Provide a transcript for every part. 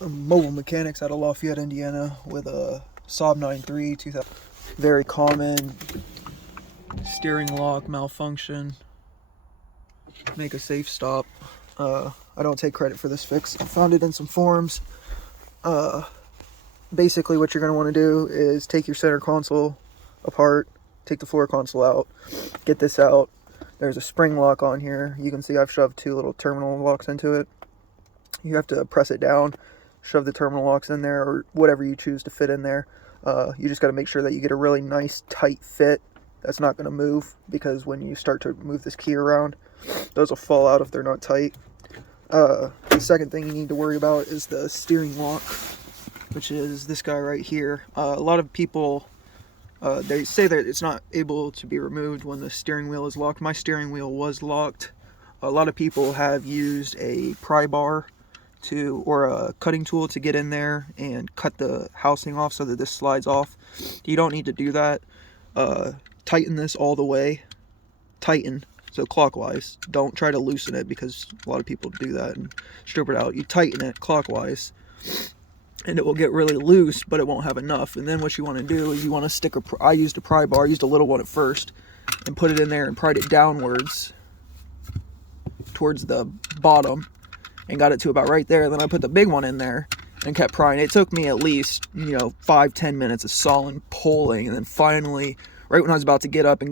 Mobile mechanics out of Lafayette, Indiana, with a Saab 93 2000. Very common steering lock malfunction. Make a safe stop. I don't take credit for this fix. I found it in some forums. Basically what you're going to want to do is take your center console apart, take the floor console out, get this out. There's a spring lock on here. You can see I've shoved two little terminal locks into it. You have to press it down, shove the terminal locks in there, or whatever you choose to fit in there. You just got to make sure that you get a really nice tight fit that's not going to move, because when you start to move this key around, those will fall out if they're not tight. The second thing you need to worry about is the steering lock, which is this guy right here. A lot of people, they say that it's not able to be removed when the steering wheel is locked. My steering wheel was locked. A lot of people have used a pry bar or a cutting tool to get in there and cut the housing off so that this slides off. You don't need to do that. Tighten this all the way. Tighten, so clockwise. Don't try to loosen it, because a lot of people do that and strip it out. You tighten it clockwise, and it will get really loose, but it won't have enough. And then what you want to do is you want to stick I used a pry bar. I used a little one at first and put it in there and pried it downwards towards the bottom and got it to about right there. And then I put the big one in there and kept prying. It took me at least 5-10 minutes of solid pulling, and then finally, right when I was about to give up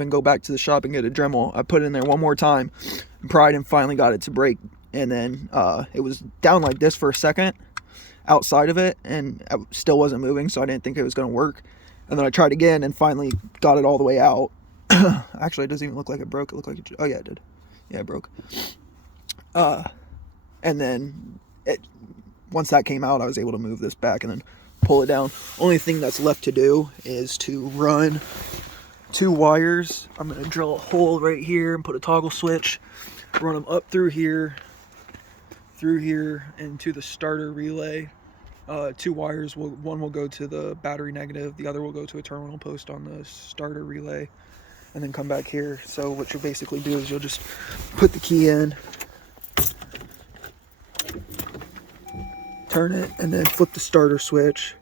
and go back to the shop and get a Dremel, I put it in there one more time and pried, and finally got it to break. And then it was down like this for a second outside of it, and I still wasn't moving, so I didn't think it was going to work. And then I tried again and finally got it all the way out. Actually, it doesn't even look like it broke. It looked like it, oh yeah, it did. Yeah, it broke. And then once that came out, I was able to move this back and then pull it down. Only thing that's left to do is to run 2 wires. I'm going to drill a hole right here and put a toggle switch, run them up through here, and to the starter relay. 2 wires, one will go to the battery negative, the other will go to a terminal post on the starter relay, and then come back here. So what you'll basically do is you'll just put the key in, turn it, and then flip the starter switch.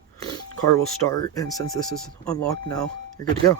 Car will start, and since this is unlocked now, you're good to go.